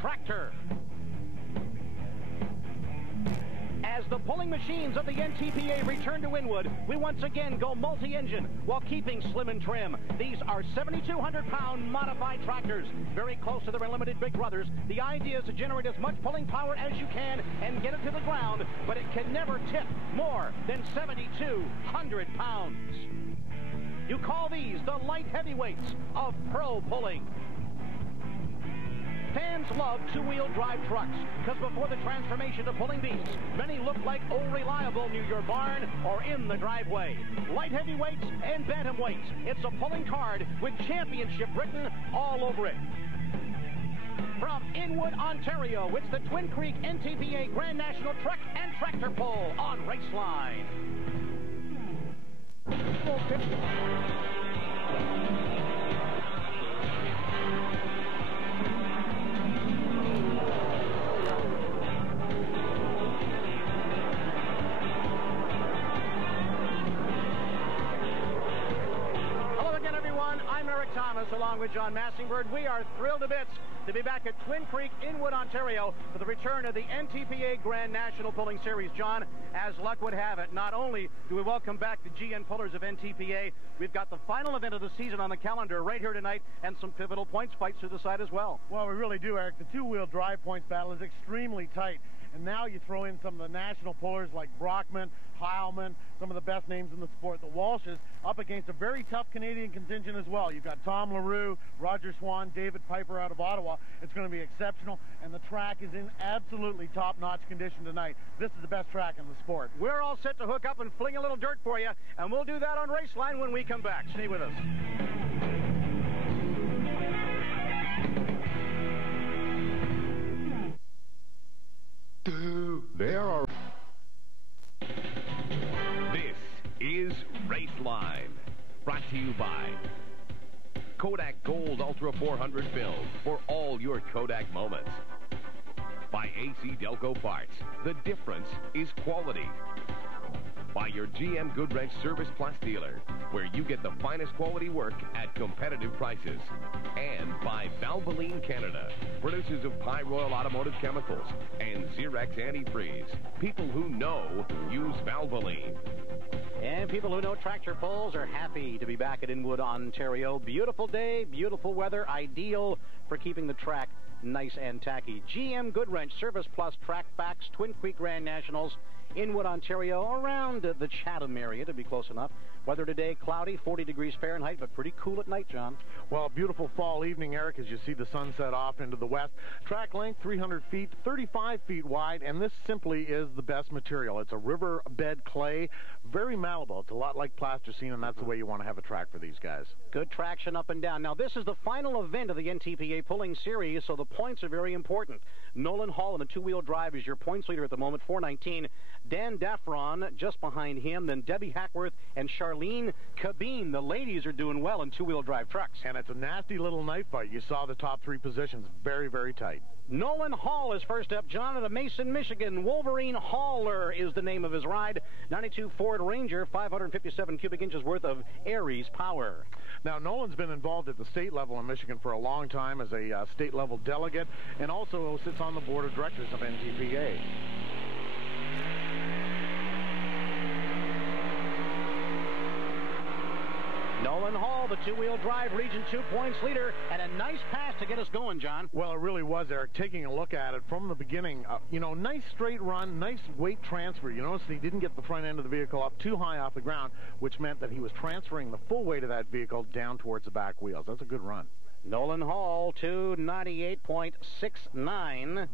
tractor. As the pulling machines of the NTPA return to Inwood, we once again go multi-engine while keeping slim and trim. These are 7,200-pound modified tractors, very close to their unlimited big brothers. The idea is to generate as much pulling power as you can and get it to the ground, but it can never tip more than 7,200 pounds. You call these the light heavyweights of pro pulling. Fans love two-wheel drive trucks because before the transformation to pulling beasts, many looked like old reliable near your barn or in the driveway. Light heavyweights and bantamweights. It's a pulling card with championship written all over it. From Inwood, Ontario, it's the Twin Creek NTPA Grand National Truck and Tractor Pull on Raceline. Along with John Massingbird, we are thrilled to bits to be back at Twin Creek, Inwood, Ontario, for the return of the NTPA Grand National Pulling Series. John, as luck would have it, not only do we welcome back the GN pullers of NTPA, we've got the final event of the season on the calendar right here tonight, and some pivotal points fights through the side as well. Well, we really do, Eric. The two-wheel drive points battle is extremely tight. And now you throw in some of the national pullers like Brockman, Heilman, some of the best names in the sport. The Walshes up against a very tough Canadian contingent as well. You've got Tom LaRue, Roger Swan, David Piper out of Ottawa. It's going to be exceptional, and the track is in absolutely top-notch condition tonight. This is the best track in the sport. We're all set to hook up and fling a little dirt for you, and we'll do that on Raceline when we come back. Stay with us. There are... This is Raceline, brought to you by Kodak Gold Ultra 400 film for all your Kodak moments. By AC Delco Parts, the difference is quality. By your GM Goodwrench Service Plus dealer, where you get the finest quality work at competitive prices. And by Valvoline Canada, producers of High Royal Automotive Chemicals and Xerox Antifreeze. People who know use Valvoline. And people who know tractor pulls are happy to be back at Inwood, Ontario. Beautiful day, beautiful weather, ideal for keeping the track nice and tacky. GM Goodwrench Service Plus Track Backs, Twin Creek Grand Nationals, Inwood, Ontario, around the Chatham area to be close enough. Weather today, cloudy, 40 degrees Fahrenheit, but pretty cool at night, John. Well, a beautiful fall evening, Eric, as you see the sunset off into the west. Track length, 300 feet, 35 feet wide, and this simply is the best material. It's a riverbed clay, very malleable. It's a lot like plasticine, and that's the way you want to have a track for these guys. Good traction up and down. Now, this is the final event of the NTPA Pulling Series, so the points are very important. Nolan Hall in the two-wheel drive is your points leader at the moment, 419. Dan Daffron just behind him, then Debbie Hackworth and Charlene Cabine. The ladies are doing well in two-wheel drive trucks. And it's a nasty little knife fight. You saw the top three positions. Very, very tight. Nolan Hall is first up. John out of Mason, Michigan. Wolverine Hauler is the name of his ride. 92 Ford Ranger, 557 cubic inches worth of Aries power. Now, Nolan's been involved at the state level in Michigan for a long time as a state-level delegate, and also sits on the board of directors of NTPA. Nolan Hall, the two-wheel drive Region 2 points leader, and a nice pass to get us going, John. Well, it really was, Eric. Taking a look at it from the beginning, nice straight run, nice weight transfer. You notice he didn't get the front end of the vehicle up too high off the ground, which meant that he was transferring the full weight of that vehicle down towards the back wheels. That's a good run. Nolan Hall, 298.69.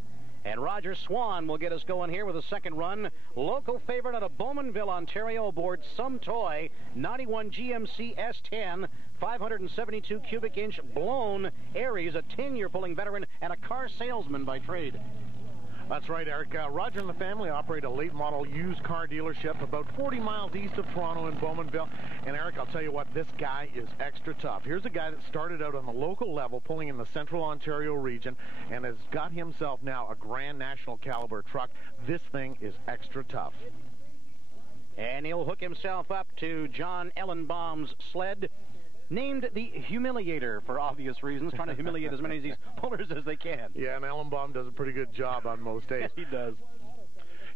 And Roger Swan will get us going here with a second run. Local favorite out of Bowmanville, Ontario, aboard Some Toy, 91 GMC S10, 572 cubic inch blown Aries, a 10-year pulling veteran and a car salesman by trade. That's right, Eric. Roger and the family operate a late model used car dealership about 40 miles east of Toronto in Bowmanville. And Eric, I'll tell you what, this guy is extra tough. Here's a guy that started out on the local level, pulling in the central Ontario region, and has got himself now a Grand National caliber truck. This thing is extra tough. And he'll hook himself up to John Ellenbaum's sled. named the Humiliator for obvious reasons, trying to humiliate as many of these pullers as they can. Yeah, and Ellenbaum does a pretty good job on most days. He does.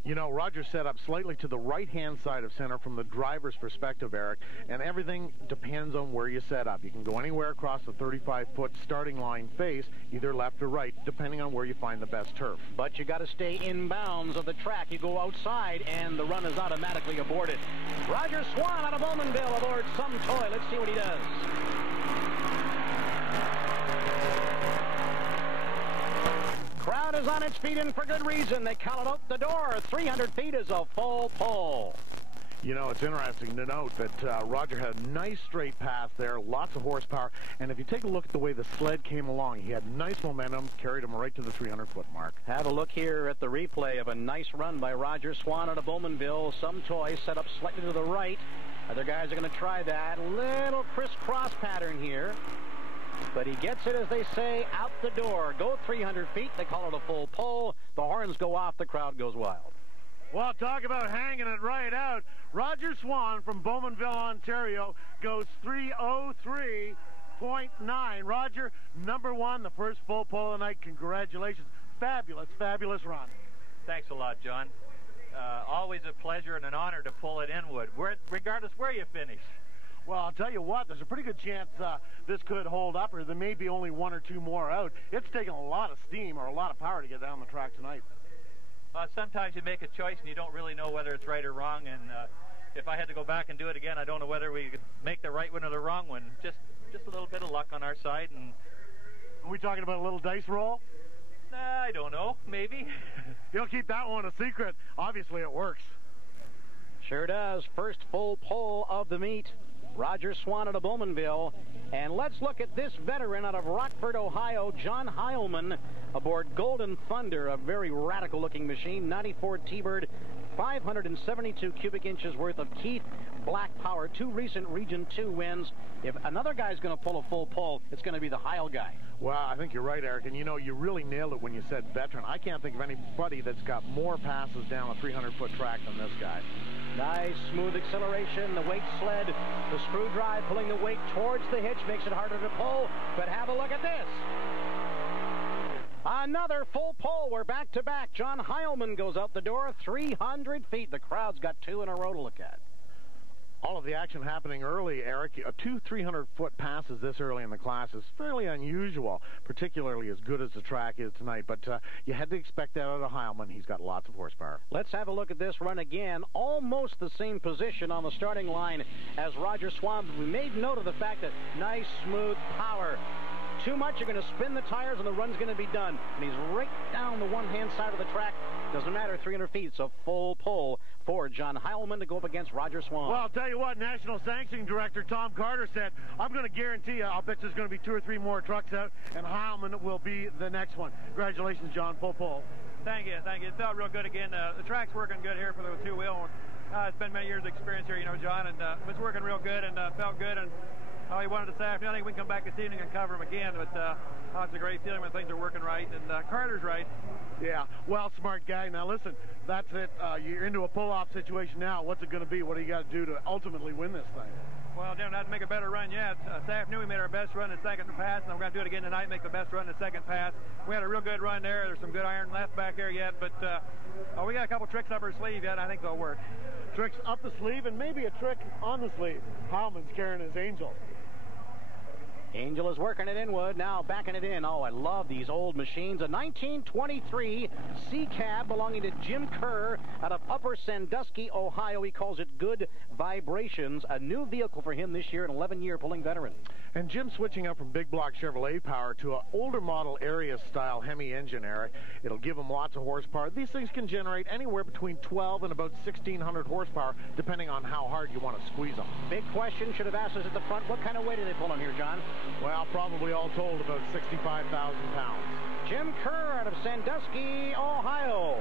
You know, Roger set up slightly to the right-hand side of center from the driver's perspective, Eric, and everything depends on where you set up. You can go anywhere across the 35-foot starting line face, either left or right, depending on where you find the best turf. But you got to stay in bounds of the track. You go outside, and the run is automatically aborted. Roger Swan out of Bowmanville aboard some toy. Let's see what he does. Crowd is on its feet, and for good reason. They counted out the door. 300 feet is a full pull. You know, it's interesting to note that Roger had a nice straight pass there, lots of horsepower, and if you take a look at the way the sled came along, he had nice momentum, carried him right to the 300-foot mark. Have a look here at the replay of a nice run by Roger Swan out of Bowmanville. Some toys set up slightly to the right. Other guys are going to try that. Little crisscross pattern here. But he gets it, as they say, out the door. Go 300 feet. They call it a full pull. The horns go off. The crowd goes wild. Well, talk about hanging it right out. Roger Swan from Bowmanville, Ontario, goes 3:03.9. Roger, number one, the first full pull of the night. Congratulations. Fabulous, fabulous run. Thanks a lot, John. Always a pleasure and an honor to pull at Inwood, regardless where you finish. Well, I'll tell you what, there's a pretty good chance this could hold up, or there may be only one or two more out. It's taking a lot of steam or a lot of power to get down the track tonight. Sometimes you make a choice and you don't really know whether it's right or wrong, and if I had to go back and do it again, I don't know whether we could make the right one or the wrong one. Just a little bit of luck on our side. And are we talking about a little dice roll? I don't know, maybe. You'll keep that one a secret. Obviously, it works. Sure does. First full pull of the meet. Roger Swan out of Bowmanville. And let's look at this veteran out of Rockford, Ohio, John Heilman, aboard Golden Thunder, a very radical-looking machine, 94 T-Bird, 572 cubic inches worth of Keith Black power, 2 recent Region 2 wins. If another guy's going to pull a full pull, it's going to be the Heil guy. Well, I think you're right, Eric, and you know, you really nailed it when you said veteran. I can't think of anybody that's got more passes down a 300-foot track than this guy. Nice, smooth acceleration, the weight sled, the screw drive pulling the weight towards the hitch makes it harder to pull, but have a look at this. Another full pull. We're back to back. John Heilman goes out the door, 300 feet. The crowd's got 2 in a row to look at. All of the action happening early, Eric. 2 300-foot passes this early in the class is fairly unusual, particularly as good as the track is tonight. But you had to expect that out of Heilman. He's got lots of horsepower. Let's have a look at this run again. Almost the same position on the starting line as Roger Swan. We made note of the fact that nice, smooth power. Too much, you're going to spin the tires, and the run's going to be done. And he's right down the one-hand side of the track. Doesn't matter, 300 feet. It's a full pull for John Heilman to go up against Roger Swan. Well, I'll tell you what, National Sanctioning Director Tom Carter said, I'm going to guarantee you, I'll bet there's going to be 2 or 3 more trucks out, and Heilman will be the next one. Congratulations, John. Full pull. Thank you, thank you. It felt real good again. The track's working good here for the 2-wheel. It's been many years of experience here, you know, John, and it's working real good and felt good. And he wanted to say, I think we can come back this evening and cover him again, but it's a great feeling when things are working right, and Carter's right. Yeah, well, smart guy. Now, listen, that's it. You're into a pull-off situation now. What's it going to be? What do you got to do to ultimately win this thing? Well, Jim, not to make a better run yet. This afternoon we made our best run in the second pass, and we're going to do it again tonight, make the best run in the second pass. We had a real good run there. There's some good iron left back there yet, but we got a couple tricks up our sleeve yet, and I think they'll work. Tricks up the sleeve and maybe a trick on the sleeve. Heilman's carrying his Angel. Angel is working it Inwood, now backing it in. Oh, I love these old machines. A 1923 C-Cab belonging to Jim Kerr out of Upper Sandusky, Ohio. He calls it Good Vibrations. A new vehicle for him this year, an 11-year pulling veteran. And Jim's switching up from big block Chevrolet power to an older model Arias-style Hemi engine, Eric. It'll give him lots of horsepower. These things can generate anywhere between 12 and about 1,600 horsepower, depending on how hard you want to squeeze them. Big question, should have asked us at the front, what kind of weight are they pulling here, John? Well, probably all told about 65,000 pounds. Jim Kerr out of Sandusky, Ohio.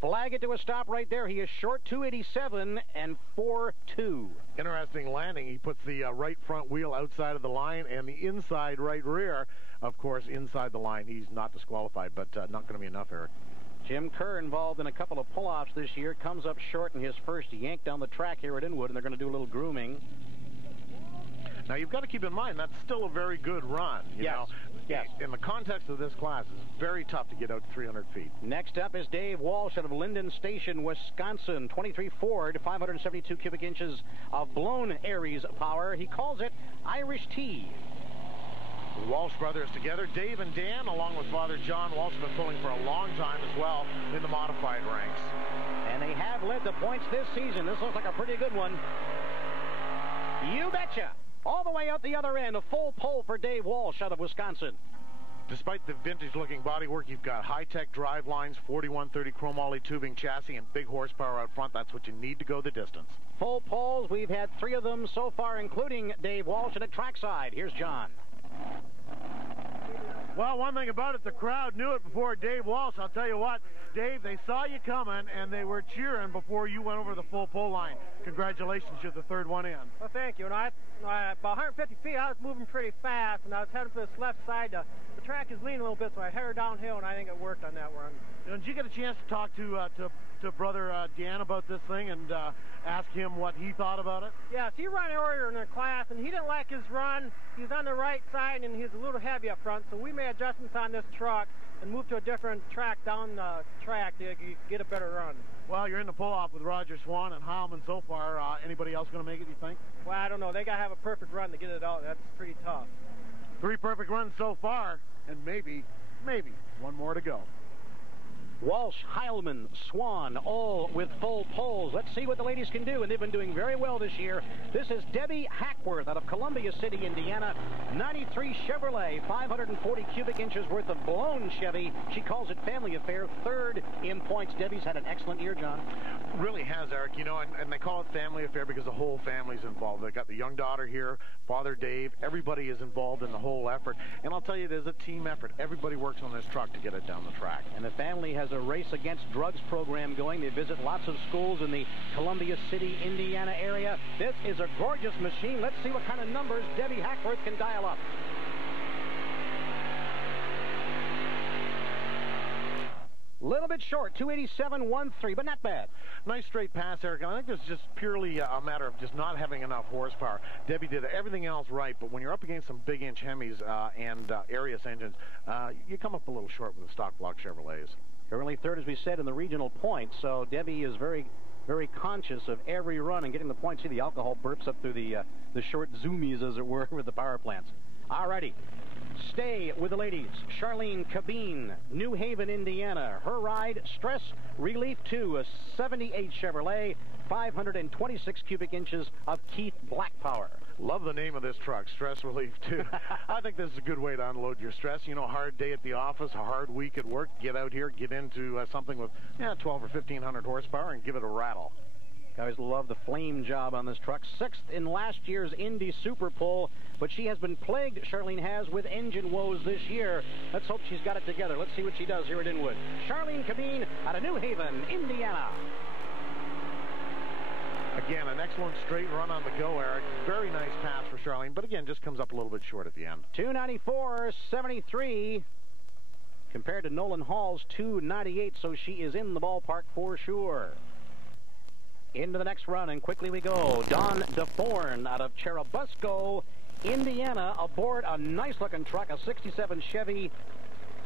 Flag it to a stop right there. He is short 287 and 4.2. Interesting landing. He puts the right front wheel outside of the line and the inside right rear, of course, inside the line. He's not disqualified, but not going to be enough, Eric. Jim Kerr involved in a couple of pull-offs this year. Comes up short in his first yank down the track here at Inwood, and they're going to do a little grooming. Now, you've got to keep in mind, that's still a very good run. You know? Yes. In the context of this class, it's very tough to get out to 300 feet. Next up is Dave Walsh out of Linden Station, Wisconsin. 23 Ford, 572 cubic inches of blown Aries power. He calls it Irish Tea. The Walsh brothers together. Dave and Dan, along with Father John Walsh, have been pulling for a long time as well in the modified ranks. And they have led the points this season. This looks like a pretty good one. You betcha. All the way out the other end, a full pull for Dave Walsh out of Wisconsin. Despite the vintage-looking bodywork, you've got high-tech drive lines, 4130 chromoly tubing chassis, and big horsepower out front. That's what you need to go the distance. Full pulls. We've had 3 of them so far, including Dave Walsh at trackside. Here's John. Well, one thing about it, the crowd knew it before Dave Walsh. I'll tell you what, Dave, they saw you coming, and they were cheering before you went over the full pull line. Congratulations, you're the third one in. Well, thank you. And about 150 feet, I was moving pretty fast, and I was heading for this left side. The track is leaning a little bit, so I headed downhill, and I think it worked on that one. Did you get a chance to talk to Brother Dan about this thing and ask him what he thought about it? Yes, he ran earlier in the class, and he didn't like his run. He was on the right side, and he was a little heavy up front, so we made adjustments on this truck and moved to a different track down the track to get a better run. Well, you're in the pull-off with Roger Swan and Heilman so far. Anybody else going to make it, you think? Well, I don't know. They got to have a perfect run to get it out. That's pretty tough. 3 perfect runs so far, and maybe one more to go. Walsh, Heilman, Swan, all with full pulls. Let's see what the ladies can do, and they've been doing very well this year. This is Debbie Hackworth out of Columbia City, Indiana. 93 Chevrolet, 540 cubic inches worth of blown Chevy. She calls it family affair. 3rd in points. Debbie's had an excellent year, John. Really has, Eric. You know, and they call it family affair because the whole family's involved. They've got the young daughter here, Father Dave. Everybody is involved in the whole effort. And I'll tell you, there's a team effort. Everybody works on this truck to get it down the track. And the family has a Race Against Drugs program going. They visit lots of schools in the Columbia City, Indiana area. This is a gorgeous machine. Let's see what kind of numbers Debbie Hackworth can dial up. Little bit short, 287.13, but not bad. Nice straight pass, Eric. And I think it's just purely a matter of just not having enough horsepower. Debbie did everything else right, but when you're up against some big inch Hemis and Arias engines, you come up a little short with the stock block Chevrolets. Currently 3rd, as we said, in the regional points, so Debbie is very, very conscious of every run and getting the points. See, the alcohol burps up through the short zoomies, as it were, with the power plants. All righty. Stay with the ladies. Charlene Cabine, New Haven, Indiana. Her ride, Stress Relief 2, a 78 Chevrolet, 526 cubic inches of Keith Black power. Love the name of this truck, Stress Relief 2. I think this is a good way to unload your stress. You know, hard day at the office, a hard week at work. Get out here, get into something with 12 or 1,500 horsepower and give it a rattle. Guys love the flame job on this truck. 6th in last year's Indy Super Pull, but she has been plagued, Charlene has, with engine woes this year. Let's hope she's got it together. Let's see what she does here at Inwood. Charlene Cabine out of New Haven, Indiana. Again, an excellent straight run on the go, Eric. Very nice pass for Charlene, but again, just comes up a little bit short at the end. 294.73 compared to Nolan Hall's 298, so she is in the ballpark for sure. Into the next run, and quickly we go. Don DeForn out of Cherubusco, Indiana, aboard a nice-looking truck, a 67 Chevy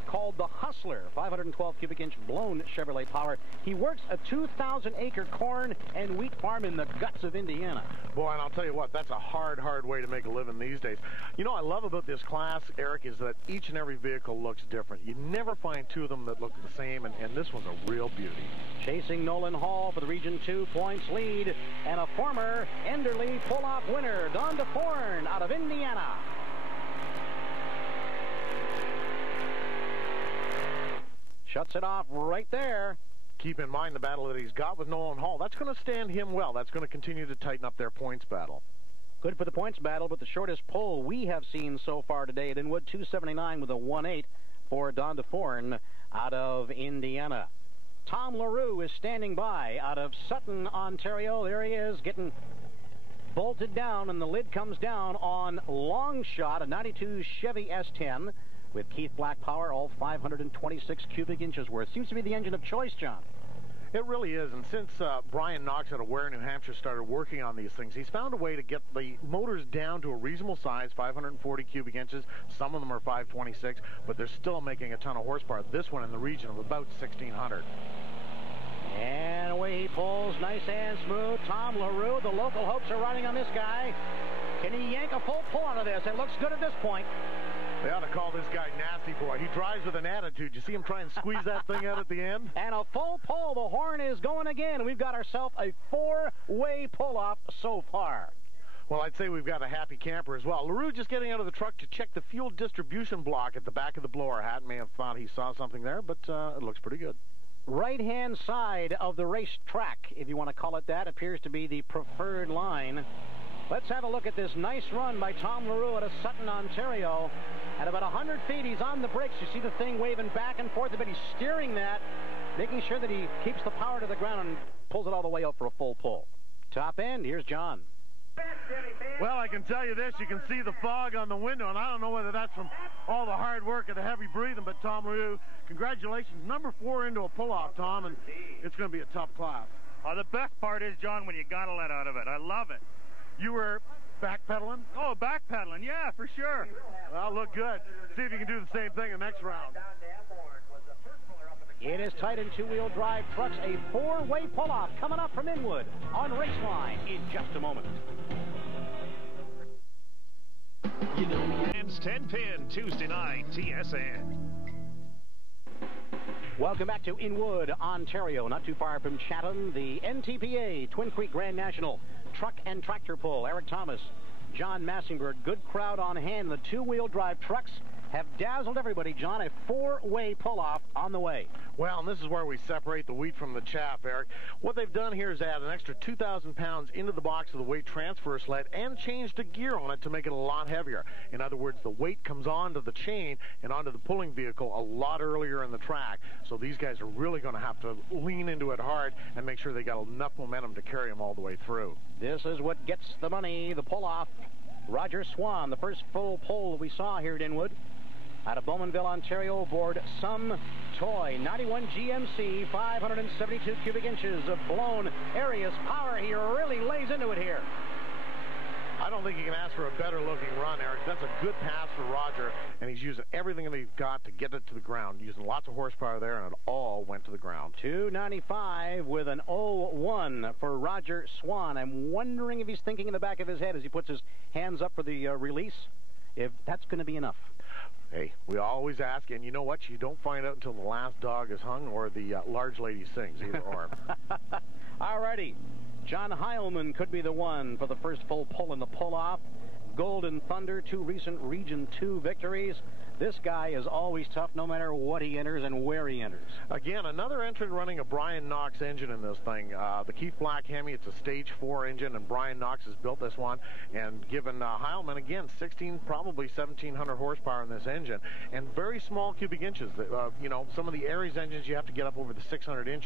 called the Hustler, 512 cubic inch blown Chevrolet power. He works a 2,000-acre corn and wheat farm in the guts of Indiana. Boy, and I'll tell you what, that's a hard way to make a living these days. You know, I love about this class, Eric, is that each and every vehicle looks different. You never find 2 of them that look the same, and this one's a real beauty. Chasing Nolan Hall for the Region 2 points lead, and a former Enderley pull-off winner, Don DeForn out of Indiana. Shuts it off right there. Keep in mind the battle that he's got with Nolan Hall. That's going to stand him well. That's going to continue to tighten up their points battle. Good for the points battle, but the shortest pull we have seen so far today at Inwood, 279 with a 1.8 for Don DeForn out of Indiana. Tom LaRue is standing by out of Sutton, Ontario. There he is, getting bolted down, and the lid comes down on Long Shot, a 92 Chevy S10. with Keith Black power, all 526 cubic inches worth. Seems to be the engine of choice, John. It really is, and since Brian Knox out of Ware, New Hampshire, started working on these things, he's found a way to get the motors down to a reasonable size, 540 cubic inches. Some of them are 526, but they're still making a ton of horsepower. This one in the region of about 1,600. And away he pulls, nice and smooth. Tom LaRue, the local hopes are riding on this guy. Can he yank a full pull out of this? It looks good at this point. They ought to call this guy Nasty Boy. He drives with an attitude. You see him try and squeeze that thing out at the end? And a full pull. The horn is going again. We've got ourselves a four-way pull-off so far. Well, I'd say we've got a happy camper as well. LaRue just getting out of the truck to check the fuel distribution block at the back of the blower hat. May have thought he saw something there, but it looks pretty good. Right-hand side of the race track, if you want to call it that, appears to be the preferred line. Let's have a look at this nice run by Tom LaRue out of Sutton, Ontario. At about 100 feet, he's on the brakes. You see the thing waving back and forth, but he's steering that, making sure that he keeps the power to the ground and pulls it all the way up for a full pull. Top end, here's John. Well, I can tell you this. You can see the fog on the window, and I don't know whether that's from all the hard work and the heavy breathing, but Tom LaRue, congratulations. Number 4 into a pull-off, Tom, and it's going to be a tough class. The best part is, John, when you got to let out of it. I love it. You were backpedaling? Oh, backpedaling, yeah, for sure. Well, look good. See if you can do the same thing in the next round. It is tight in two-wheel drive trucks. A four-way pull-off coming up from Inwood on Raceline in just a moment. It's 10-pin Tuesday night, TSN. Welcome back to Inwood, Ontario, not too far from Chatham. The NTPA Twin Creek Grand National Truck and Tractor Pull. Eric Thomas, John Massingberg, good crowd on hand. The two-wheel drive trucks have dazzled everybody, John. A four-way pull-off on the way. Well, and this is where we separate the wheat from the chaff, Eric. What they've done here is add an extra 2,000 pounds into the box of the weight transfer sled and changed the gear on it to make it a lot heavier. In other words, the weight comes onto the chain and onto the pulling vehicle a lot earlier in the track. So these guys are really going to have to lean into it hard and make sure they got enough momentum to carry them all the way through. This is what gets the money, the pull-off. Roger Swan, the first full pull we saw here at Inwood. Out of Bowmanville, Ontario, aboard Some Toy. 91 GMC, 572 cubic inches of blown Arias power. He really lays into it here. I don't think you can ask for a better-looking run, Eric. That's a good pass for Roger, and he's using everything that he's got to get it to the ground, using lots of horsepower there, and it all went to the ground. 295 with an 0-1 for Roger Swan. I'm wondering if he's thinking in the back of his head as he puts his hands up for the release, if that's going to be enough. Hey, we always ask, and you know what? You don't find out until the last dog is hung or the large lady sings, either or. All righty. John Heilman could be the one for the first full pull in the pull-off. Golden Thunder, 2 recent Region 2 victories. This guy is always tough no matter what he enters and where he enters. Again, another entrant running a Brian Knox engine in this thing. The Keith Black Hemi, it's a Stage 4 engine, and Brian Knox has built this one and given Heilman, again, 16, probably 1,700 horsepower in this engine, and very small cubic inches. You know, some of the Aries engines, you have to get up over the 600-inch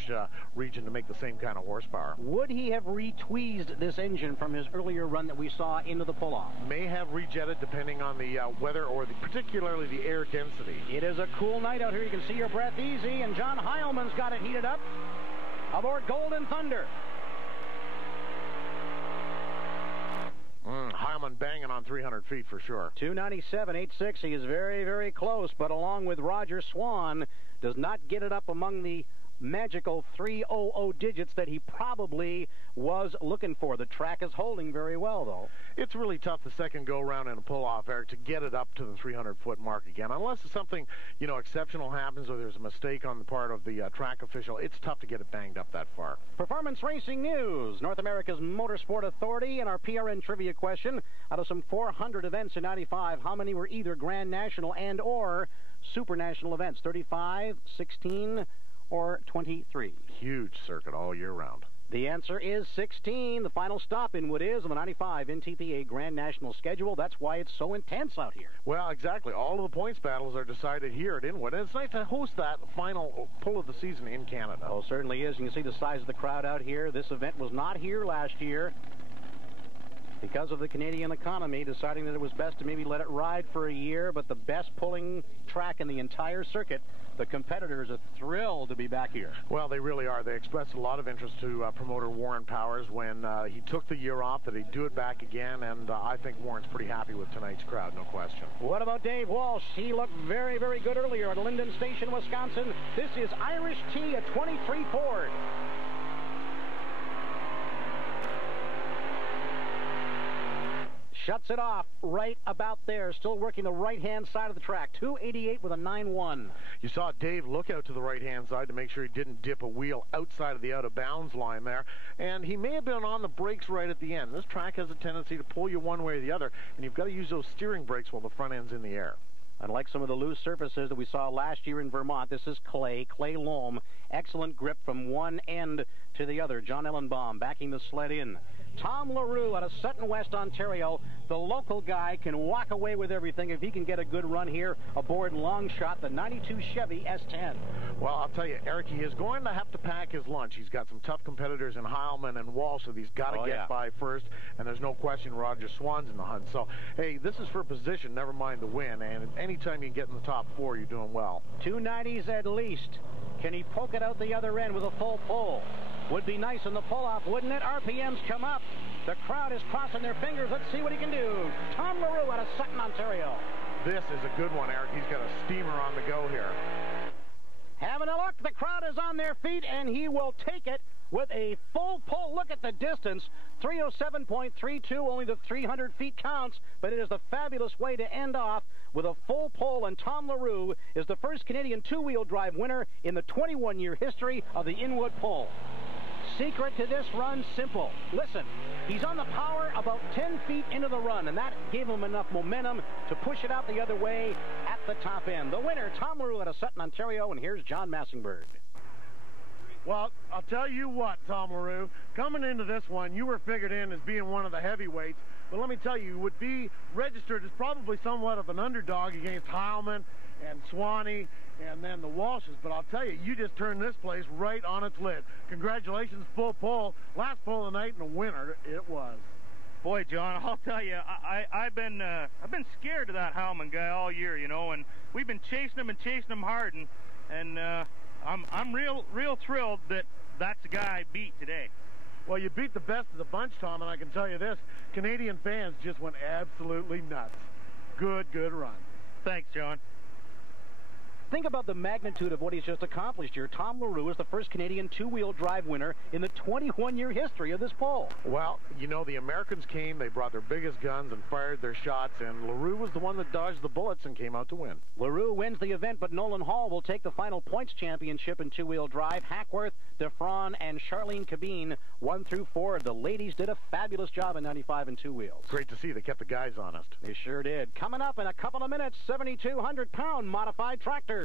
region to make the same kind of horsepower. Would he have retweezed this engine from his earlier run that we saw into the pull-off? May have rejetted depending on the weather or particularly the air density. It is a cool night out here. You can see your breath easy, and John Heilman's got it heated up aboard Golden Thunder. Heilman banging on 300 feet for sure. 297.86. He is very, very close, but along with Roger Swan, does not get it up among the magical 300 digits that he probably was looking for. The track is holding very well, though. It's really tough the second go-round in a pull-off, Eric, to get it up to the 300-foot mark again. Unless something, you know, exceptional happens or there's a mistake on the part of the track official, it's tough to get it banged up that far. Performance Racing News, North America's Motorsport Authority, and our PRN trivia question. Out of some 400 events in 95, how many were either Grand National and or Super National events? 35, 16, or 23? Huge circuit all year round. The answer is 16. The final stop Inwood is on the 95 NTPA Grand National schedule. That's why it's so intense out here. Well, exactly. All of the points battles are decided here at Inwood. And it's nice to host that final pull of the season in Canada. Oh, certainly is. You can see the size of the crowd out here. This event was not here last year. because of the Canadian economy, deciding that it was best to maybe let it ride for a year, but the best pulling track in the entire circuit. The competitors are thrilled to be back here. Well, they really are. They expressed a lot of interest to promoter Warren Powers when he took the year off, that he'd do it back again, and I think Warren's pretty happy with tonight's crowd, no question. What about Dave Walsh? He looked very, very good earlier at Linden Station, Wisconsin. This is Irish T, a 23 Ford. Shuts it off right about there. Still working the right-hand side of the track. 288 with a 9-1. You saw Dave look out to the right-hand side to make sure he didn't dip a wheel outside of the out-of-bounds line there. And he may have been on the brakes right at the end. This track has a tendency to pull you one way or the other, and you've got to use those steering brakes while the front end's in the air. Unlike some of the loose surfaces that we saw last year in Vermont, this is clay loam. Excellent grip from one end to the other. John Ellenbaum backing the sled in. Tom LaRue out of Sutton West, Ontario. The local guy can walk away with everything if he can get a good run here aboard Longshot, the 92 Chevy S10. Well, I'll tell you, Eric, he is going to have to pack his lunch. He's got some tough competitors in Heilman and Walsh that he's got to get by first, and there's no question Roger Swan's in the hunt. So, hey, this is for position, never mind the win, and anytime you can get in the top four, you're doing well. 290s at least. Can he poke it out the other end with a full pull? Would be nice in the pull-off, wouldn't it? RPMs come up. The crowd is crossing their fingers. Let's see what he can do. Tom LaRue out of Sutton, Ontario. This is a good one, Eric. He's got a steamer on the go here. Having a look. The crowd is on their feet, and he will take it with a full pull. Look at the distance. 307.32. Only the 300 feet counts, but it is a fabulous way to end off with a full pull, and Tom LaRue is the first Canadian two-wheel drive winner in the 21-year history of the Inwood pull. Secret to this run, simple. Listen, he's on the power about 10 feet into the run, and that gave him enough momentum to push it out the other way at the top end. The winner, Tom LaRue out of Sutton, Ontario, and here's John Massingberg. Well, I'll tell you what, Tom LaRue, coming into this one, you were figured in as being one of the heavyweights, but let me tell you would be registered as probably somewhat of an underdog against Heilman and Swanee and then the Walshes. But I'll tell you, you just turned this place right on its lid. Congratulations, full pull. Last pull of the night and a winner it was. Boy, John, I'll tell you, I've been scared of that Heilman guy all year, you know, and we've been chasing him hard, and I'm real thrilled that that's the guy I beat today. Well, you beat the best of the bunch, Tom, and I can tell you this, Canadian fans just went absolutely nuts. Good run. Thanks, John. Think about the magnitude of what he's just accomplished here. Tom LaRue is the first Canadian two-wheel drive winner in the 21-year history of this poll. Well, you know, the Americans came, they brought their biggest guns and fired their shots, and LaRue was the one that dodged the bullets and came out to win. LaRue wins the event, but Nolan Hall will take the final points championship in two-wheel drive. Hackworth, DeFron, and Charlene Cabine 1 through 4. The ladies did a fabulous job in 95 and two wheels. Great to see. They kept the guys honest. They sure did. Coming up in a couple of minutes, 7,200-pound modified tractors.